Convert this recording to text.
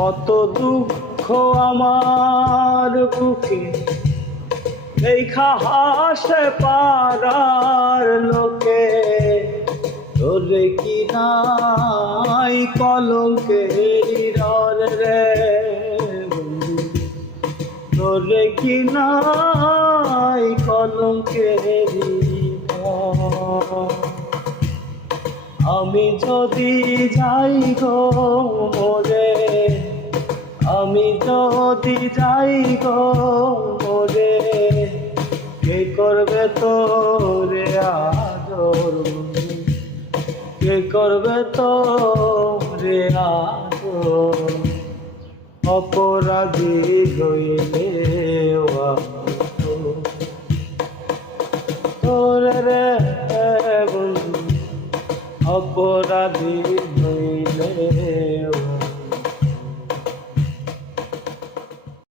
কত দুঃখ আমার বুকে দেখা হাসে পাড়ার লোকে, তোরে কি নাই কলঙ্কের রে, তোরে কি নাই কলঙ্কের। আমি যদি যাই গো মোরে, আমি যদি যাই গো মোরে, কে করবে তোরে আদর, কে করবে তোরে আদর। অপরাধী হইলে তোরে রে বন্ধু, অপরাধী